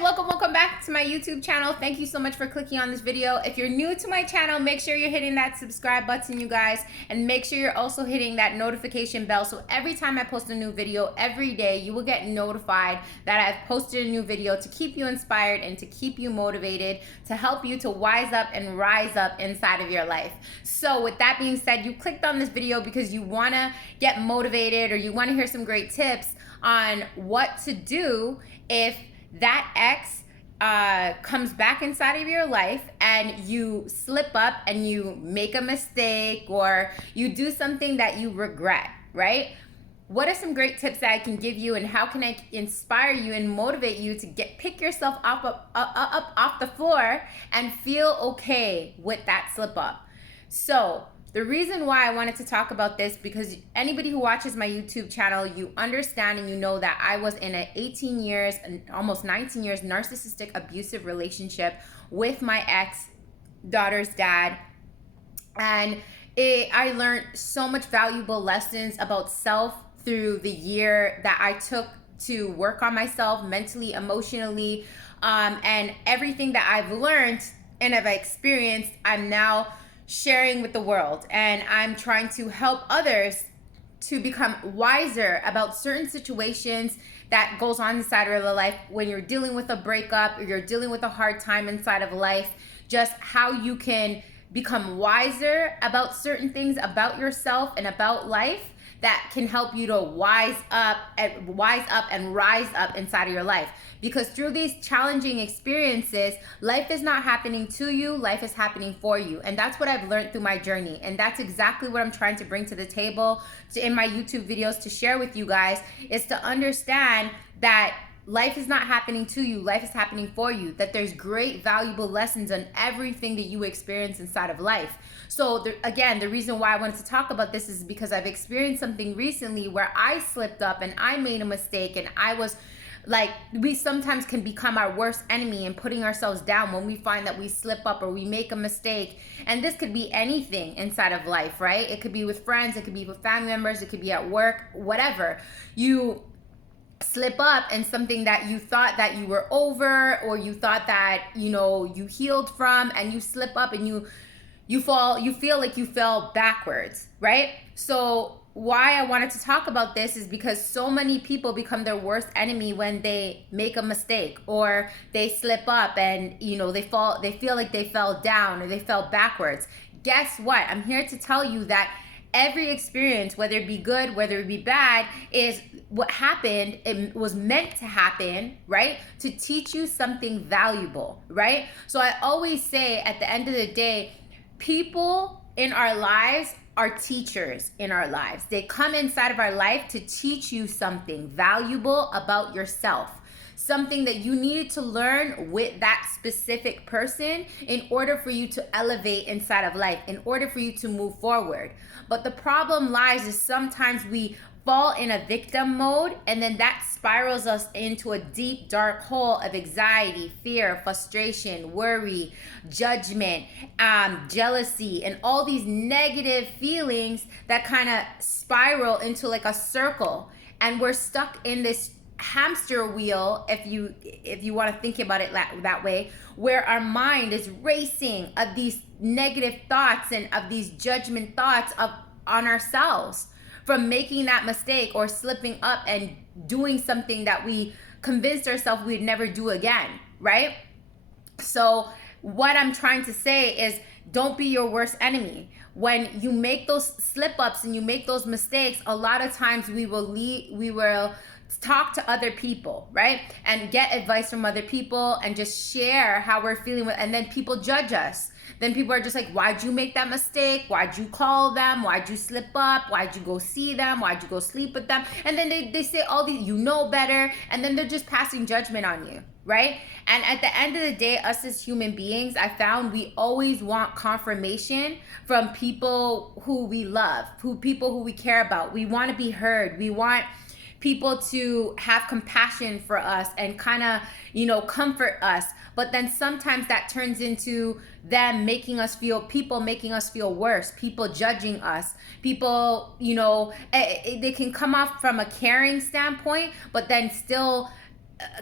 welcome back to my YouTube channel. Thank you so much for clicking on this video. If you're new to my channel, make sure you're hitting that subscribe button, you guys, and make sure you're also hitting that notification bell so every time I post a new video every day, you will get notified that I've posted a new video to keep you inspired and to keep you motivated, to help you to wise up and rise up inside of your life. So with that being said, you clicked on this video because you want to get motivated or you want to hear some great tips on what to do if that ex comes back inside of your life and you slip up and you make a mistake or you do something that you regret, right? What are some great tips that I can give you, and how can I inspire you and motivate you to pick yourself up off the floor and feel okay with that slip up? So the reason why I wanted to talk about this, because anybody who watches my YouTube channel, you understand and you know that I was in an 18 years and almost 19 years narcissistic abusive relationship with my ex-daughter's dad. And I learned so much valuable lessons about self through the year that I took to work on myself mentally, emotionally, and everything that I've learned and have experienced, I'm now sharing with the world, and I'm trying to help others to become wiser about certain situations that goes on inside of their life when you're dealing with a breakup or you're dealing with a hard time inside of life, just how you can become wiser about certain things about yourself and about life that can help you to wise up and rise up inside of your life. Because through these challenging experiences, life is not happening to you, life is happening for you. And that's what I've learned through my journey. And that's exactly what I'm trying to bring to the table in my YouTube videos to share with you guys, is to understand that life is not happening to you, life is happening for you, that there's great valuable lessons on everything that you experience inside of life. So again, the reason why I wanted to talk about this is because I've experienced something recently where I slipped up and I made a mistake, and I was like, we sometimes can become our worst enemy and putting ourselves down when we find that we slip up or we make a mistake. And this could be anything inside of life, right? It could be with friends, it could be with family members, it could be at work, whatever. You slip up and something that you thought that you were over, or you thought that, you healed from, and you slip up and you fall, you feel like you fell backwards, right? So why I wanted to talk about this is because so many people become their worst enemy when they make a mistake or they slip up and they feel like they fell down or they fell backwards. Guess what? I'm here to tell you that every experience, whether it be good, whether it be bad, is what happened. It was meant to happen, right? To teach you something valuable, right? So I always say, at the end of the day, people in our lives are teachers in our lives. They come inside of our life to teach you something valuable about yourself, something that you needed to learn with that specific person in order for you to elevate inside of life, in order for you to move forward. But the problem lies is sometimes we fall in a victim mode, and then that spirals us into a deep, dark hole of anxiety, fear, frustration, worry, judgment, jealousy, and all these negative feelings that kind of spiral into like a circle. And we're stuck in this hamster wheel, if you want to think about it that way, where our mind is racing of these negative thoughts and of these judgment thoughts on ourselves from making that mistake or slipping up and doing something that we convinced ourselves we'd never do again, right? So what I'm trying to say is, don't be your worst enemy. When you make those slip-ups and you make those mistakes, a lot of times we will talk to other people, right? And get advice from other people and just share how we're feeling and then people judge us. Then people are just like, why'd you make that mistake? Why'd you call them? Why'd you slip up? Why'd you go see them? Why'd you go sleep with them? And then they say all these, better. And then they're just passing judgment on you, right? And at the end of the day, us as human beings, I found we always want confirmation from people who we love, people who we care about. We want to be heard. We want people to have compassion for us and kind of, comfort us. But then sometimes that turns into them making us feel worse, people judging us, people, they can come off from a caring standpoint, but then still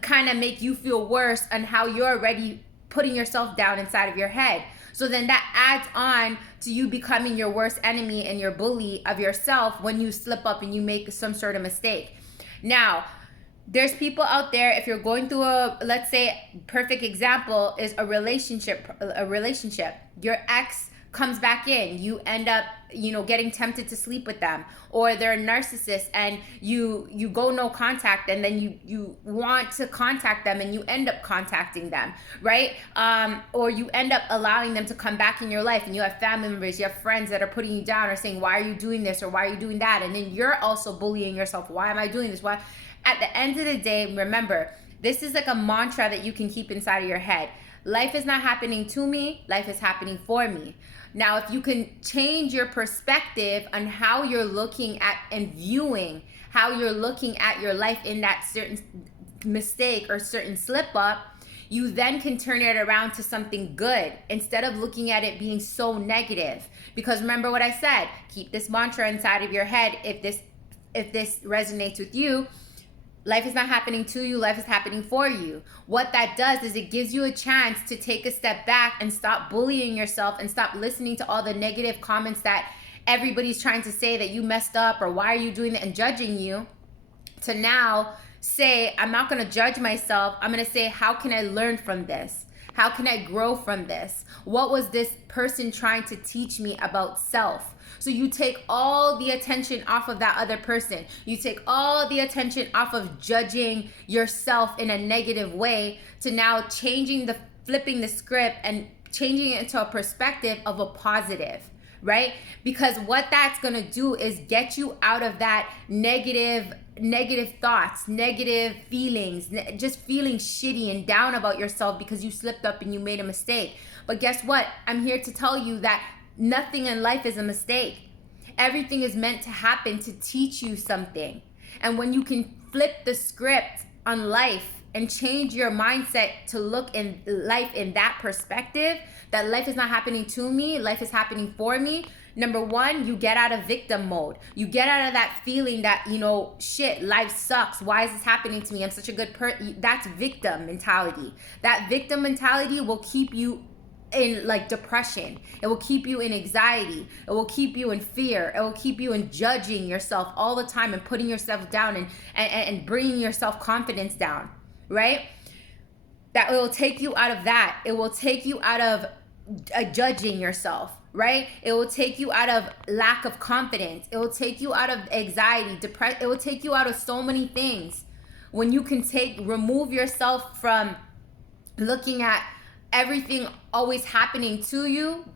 kind of make you feel worse on how you're already putting yourself down inside of your head. So then that adds on to you becoming your worst enemy and your bully of yourself when you slip up and you make some sort of mistake. Now, there's people out there, if you're going through a, let's say, perfect example is a relationship. Your ex comes back in, you end up, getting tempted to sleep with them, or they're a narcissist and you go no contact, and then you want to contact them and you end up contacting them, right? Or you end up allowing them to come back in your life, and you have family members, you have friends that are putting you down or saying, why are you doing this or why are you doing that? And then you're also bullying yourself. Why am I doing this? Why? At the end of the day, remember, this is like a mantra that you can keep inside of your head. Life is not happening to me, life is happening for me. Now, if you can change your perspective on how you're looking at and viewing how you're looking at your life in that certain mistake or certain slip up, you then can turn it around to something good instead of looking at it being so negative. Because remember what I said, keep this mantra inside of your head. If this resonates with you, life is not happening to you, life is happening for you. What that does is it gives you a chance to take a step back and stop bullying yourself and stop listening to all the negative comments that everybody's trying to say that you messed up or why are you doing that and judging you, to now say, I'm not going to judge myself. I'm going to say, how can I learn from this? How can I grow from this? What was this person trying to teach me about self? So you take all the attention off of that other person. You take all the attention off of judging yourself in a negative way to now flipping the script and changing it into a perspective of a positive, right? Because what that's going to do is get you out of that negative thoughts, negative feelings, just feeling shitty and down about yourself because you slipped up and you made a mistake. But guess what? I'm here to tell you that nothing in life is a mistake. Everything is meant to happen to teach you something. And when you can flip the script on life and change your mindset to look in life in that perspective, that life is not happening to me, life is happening for me. Number one, you get out of victim mode. You get out of that feeling that, shit, life sucks. Why is this happening to me? I'm such a good person. That's victim mentality. That victim mentality will keep you in like depression. It will keep you in anxiety. It will keep you in fear. It will keep you in judging yourself all the time and putting yourself down and bringing your self-confidence down, right? That it will take you out of that. It will take you out of judging yourself, right? It will take you out of lack of confidence. It will take you out of anxiety, depression. It will take you out of so many things. When you can remove yourself from looking at everything always happening to you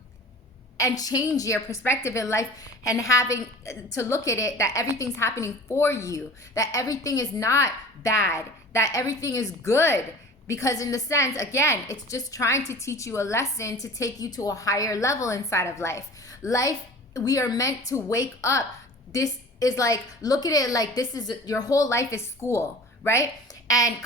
and change your perspective in life and having to look at it that everything's happening for you, that everything is not bad, that everything is good. Because in the sense, again, it's just trying to teach you a lesson to take you to a higher level inside of life. Life, we are meant to wake up. This is like, look at it like this is your whole life is school, right? And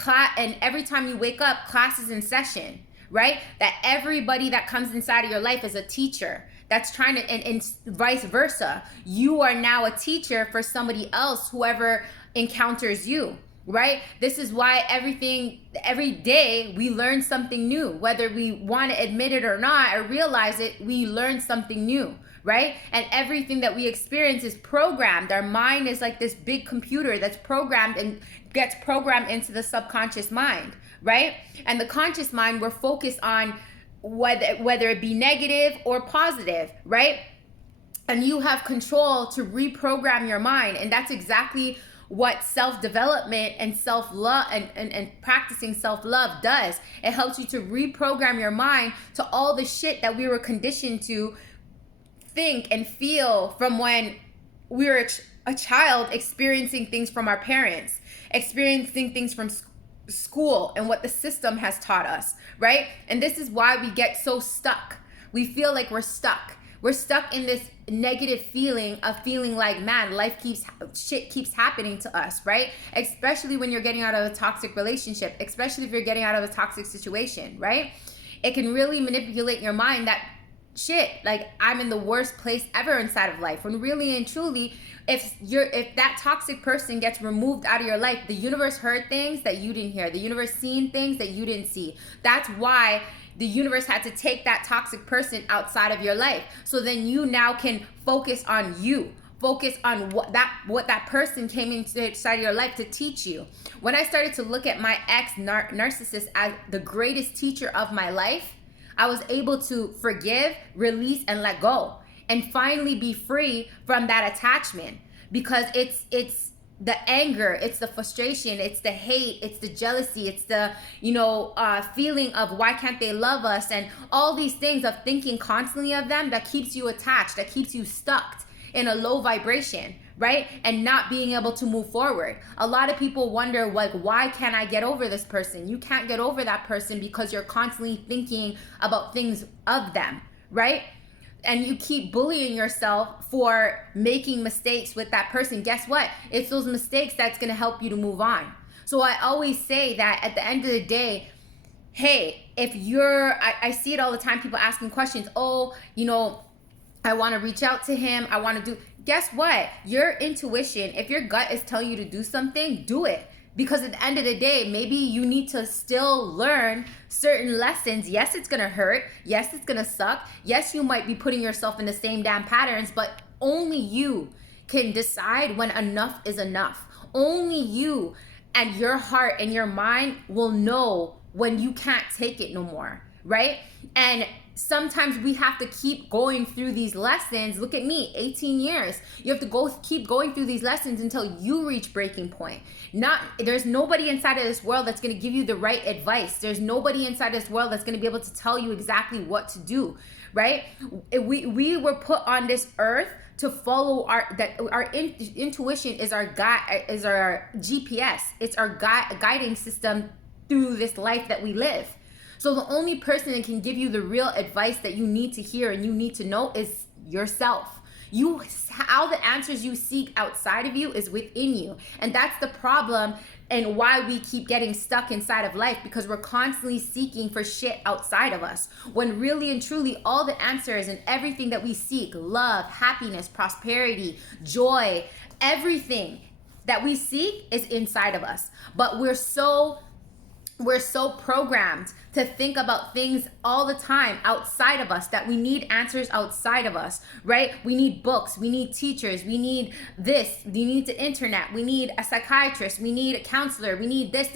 every time you wake up, class is in session, right? That everybody that comes inside of your life is a teacher that's trying to, and vice versa. You are now a teacher for somebody else, whoever encounters you, right? This is why every day we learn something new, whether we want to admit it or not or realize it, we learn something new, right? And everything that we experience is programmed. Our mind is like this big computer that's programmed and gets programmed into the subconscious mind, right? And the conscious mind, we're focused on whether it be negative or positive, right? And you have control to reprogram your mind. And that's exactly what self-development and self-love and practicing self-love does. It helps you to reprogram your mind to all the shit that we were conditioned to think and feel from when we were a child, experiencing things from our parents, experiencing things from school and what the system has taught us, right? And this is why we get so stuck. We feel like we're stuck. We're stuck in this negative feeling of feeling like, man, shit keeps happening to us, right? Especially when you're getting out of a toxic relationship, especially if you're getting out of a toxic situation, right? It can really manipulate your mind that shit, like I'm in the worst place ever inside of life. When really and truly, if that toxic person gets removed out of your life, the universe heard things that you didn't hear. The universe seen things that you didn't see. That's why the universe had to take that toxic person outside of your life. So then you now can focus on you. Focus on what that person came inside of your life to teach you. When I started to look at my ex narcissist as the greatest teacher of my life, I was able to forgive, release, and let go, and finally be free from that attachment. Because it's the anger, it's the frustration, it's the hate, it's the jealousy, it's the feeling of why can't they love us, and all these things of thinking constantly of them that keeps you attached, that keeps you stuck in a low vibration, right? And not being able to move forward. A lot of people wonder, like, why can't I get over this person? You can't get over that person because you're constantly thinking about things of them, right? And you keep bullying yourself for making mistakes with that person. Guess what? It's those mistakes that's gonna help you to move on. So I always say that at the end of the day, hey, if I see it all the time, people asking questions, I want to reach out to him. I want to do. Guess what? Your intuition, if your gut is telling you to do something, do it. Because at the end of the day, maybe you need to still learn certain lessons. Yes, it's going to hurt. Yes, it's going to suck. Yes, you might be putting yourself in the same damn patterns, but only you can decide when enough is enough. Only you and your heart and your mind will know when you can't take it no more, right? And sometimes we have to keep going through these lessons. Look at me, 18 years. You have to keep going through these lessons until you reach breaking point. There's nobody inside of this world that's going to give you the right advice. There's nobody inside this world that's going to be able to tell you exactly what to do, right? We were put on this earth to follow our intuition is our guide, is our GPS. It's our guiding system through this life that we live. So the only person that can give you the real advice that you need to hear and you need to know is yourself. All the answers you seek outside of you is within you. And that's the problem and why we keep getting stuck inside of life, because we're constantly seeking for shit outside of us. When really and truly all the answers and everything that we seek, love, happiness, prosperity, joy, everything that we seek is inside of us. But we're so programmed to think about things all the time outside of us, that we need answers outside of us, right? We need books, we need teachers, we need this, we need the internet, we need a psychiatrist, we need a counselor, we need this,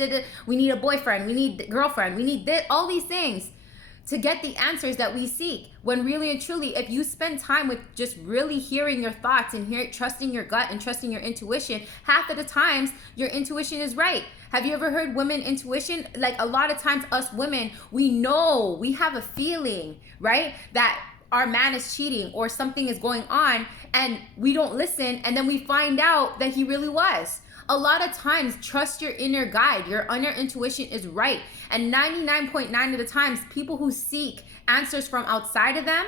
we need a boyfriend, we need a girlfriend, we need this, all these things to get the answers that we seek. When really and truly, if you spend time with just really hearing your thoughts and trusting your gut and trusting your intuition, half of the times your intuition is right. Have you ever heard women intuition? Like, a lot of times us women, we know, we have a feeling, right, that our man is cheating or something is going on, and we don't listen, and then we find out that he really was. A lot of times, trust your inner guide. Your inner intuition is right. And 99.9 of the times, people who seek answers from outside of them,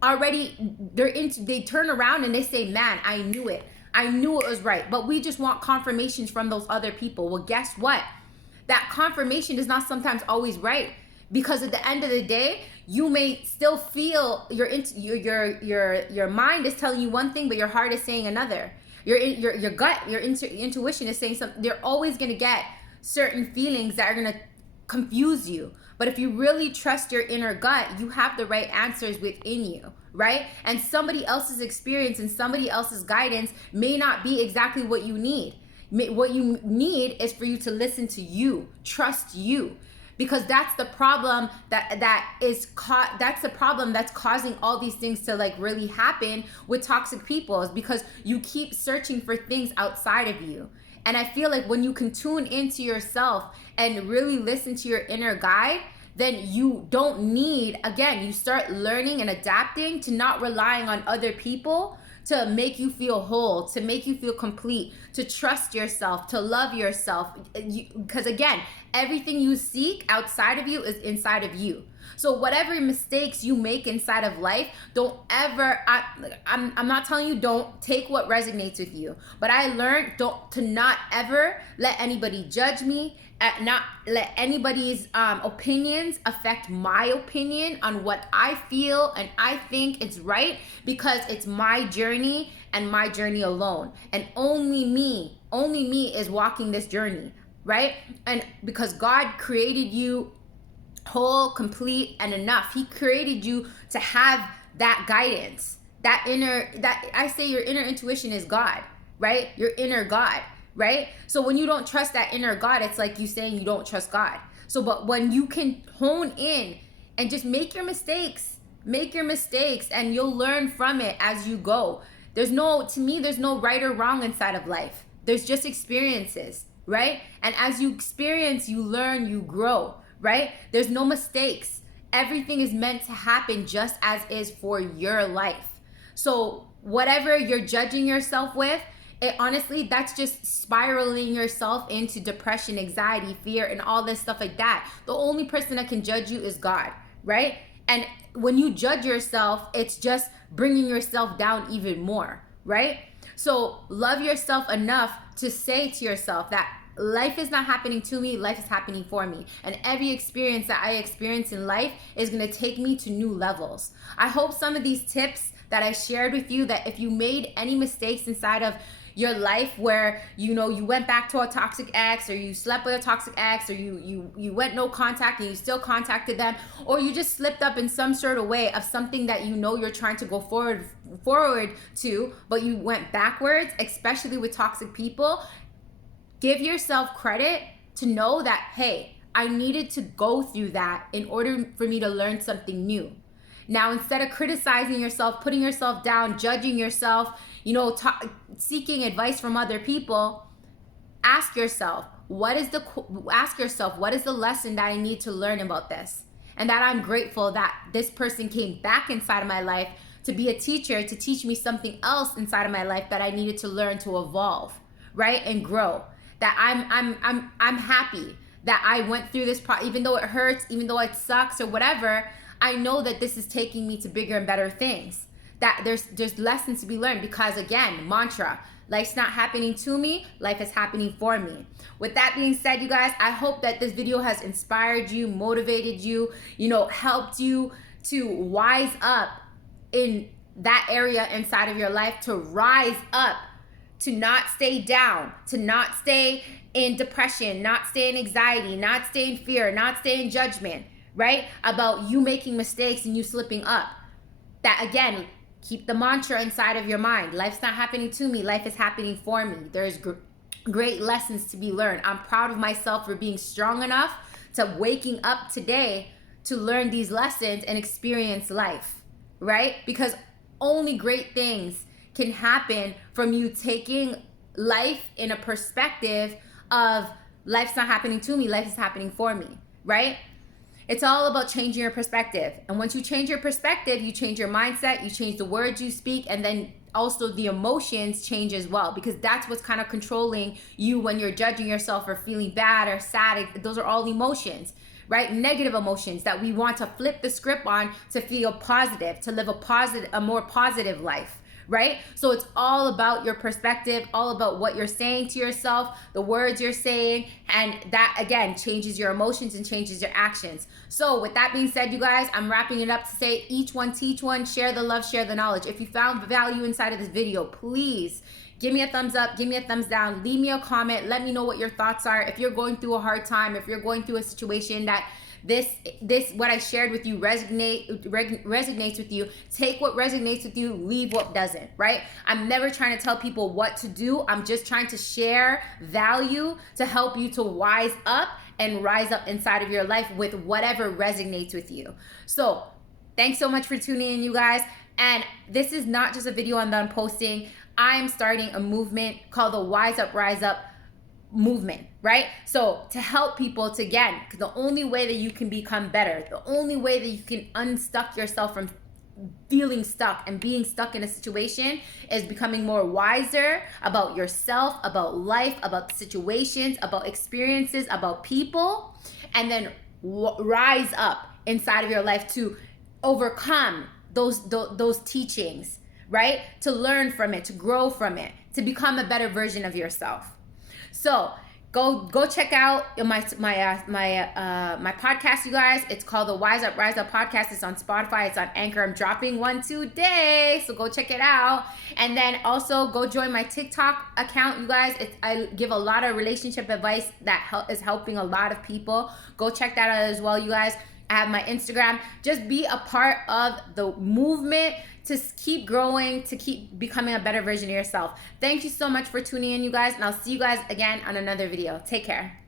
they turn around and they say, man, I knew it. I knew it was right. But we just want confirmations from those other people. Well, guess what? That confirmation is not sometimes always right. Because at the end of the day, you may still feel your mind is telling you one thing, but your heart is saying another. Your gut, your intuition is saying something. They're always going to get certain feelings that are going to confuse you. But if you really trust your inner gut, you have the right answers within you, right? And somebody else's experience and somebody else's guidance may not be exactly what you need. What you need is for you to listen to you, trust you. Because that's the problem that's the problem that's causing all these things to like really happen with toxic people, is because you keep searching for things outside of you. And I feel like when you can tune into yourself and really listen to your inner guide, then you don't need, again, you start learning and adapting to not relying on other people to make you feel whole, to make you feel complete, to trust yourself, to love yourself. Because again, everything you seek outside of you is inside of you. So whatever mistakes you make inside of life, don't ever, I'm not telling you don't take what resonates with you, but I learned to not ever let anybody judge me, not let anybody's opinions affect my opinion on what I feel and I think it's right, because it's my journey and my journey alone. And only me is walking this journey, right? And because God created you whole, complete, and enough. He created you to have that guidance, that I say your inner intuition is God, right? Your inner God, right? So when you don't trust that inner God, it's like you saying you don't trust God. So, but when you can hone in and just make your mistakes, and you'll learn from it as you go. To me, there's no right or wrong inside of life. There's just experiences, right? And as you experience, you learn, you grow, right? There's no mistakes. Everything is meant to happen just as is for your life. So whatever you're judging yourself with, honestly, that's just spiraling yourself into depression, anxiety, fear, and all this stuff like that. The only person that can judge you is God, right? And when you judge yourself, it's just bringing yourself down even more, right? So love yourself enough to say to yourself that life is not happening to me, life is happening for me. And every experience that I experience in life is going to take me to new levels. I hope some of these tips that I shared with you, that if you made any mistakes inside of your life where, you went back to a toxic ex, or you slept with a toxic ex, or you went no contact and you still contacted them, or you just slipped up in some sort of way of something that you're trying to go forward to, but you went backwards, especially with toxic people, give yourself credit to know that, hey, I needed to go through that in order for me to learn something new. Now, instead of criticizing yourself, putting yourself down, judging yourself, seeking advice from other people, ask yourself, what is the lesson that I need to learn about this? And that I'm grateful that this person came back inside of my life to be a teacher, to teach me something else inside of my life that I needed to learn to evolve, right? And grow. That I'm happy that I went through this even though it hurts, even though it sucks or whatever. I know that this is taking me to bigger and better things. That there's lessons to be learned, because again, mantra, life's not happening to me, life is happening for me. With that being said, you guys, I hope that this video has inspired you, motivated you, helped you to wise up in that area inside of your life, to rise up, to not stay down, to not stay in depression, not stay in anxiety, not stay in fear, not stay in judgment, right? About you making mistakes and you slipping up. That again, keep the mantra inside of your mind. Life's not happening to me, life is happening for me. There's great lessons to be learned. I'm proud of myself for being strong enough to waking up today to learn these lessons and experience life, right? Because only great things can happen from you taking life in a perspective of life's not happening to me, life is happening for me, right? It's all about changing your perspective. And once you change your perspective, you change your mindset, you change the words you speak, and then also the emotions change as well, because that's what's kind of controlling you when you're judging yourself or feeling bad or sad. Those are all emotions, right? Negative emotions that we want to flip the script on to feel positive, to live a more positive life, right? So it's all about your perspective, all about what you're saying to yourself, the words you're saying, and that again changes your emotions and changes your actions. So with that being said, you guys, I'm wrapping it up to say, each one teach one, share the love, share the knowledge. If you found value inside of this video, please give me a thumbs up, give me a thumbs down, leave me a comment, let me know what your thoughts are. If you're going through a hard time, if you're going through a situation that this what I shared with you resonates with you, take what resonates with you, leave what doesn't, right? I'm never trying to tell people what to do. I'm just trying to share value to help you to wise up and rise up inside of your life with whatever resonates with you. So thanks so much for tuning in, you guys. And this is not just a video I'm done posting. I'm starting a movement called the Wise Up, Rise Up movement, right? So to help people to, again, because the only way that you can become better, the only way that you can unstuck yourself from feeling stuck and being stuck in a situation is becoming more wiser about yourself, about life, about situations, about experiences, about people, and then rise up inside of your life to overcome those teachings, right? To learn from it, to grow from it, to become a better version of yourself. So go check out my podcast, you guys. It's called the Rise Up podcast. It's on Spotify, it's on Anchor. I'm dropping one today, so go check it out. And then also go join my TikTok account, you guys. I give a lot of relationship advice that is helping a lot of people. Go check that out as well, you guys. I have my Instagram. Just be a part of the movement to keep growing, to keep becoming a better version of yourself. Thank you so much for tuning in, you guys, and I'll see you guys again on another video. Take care.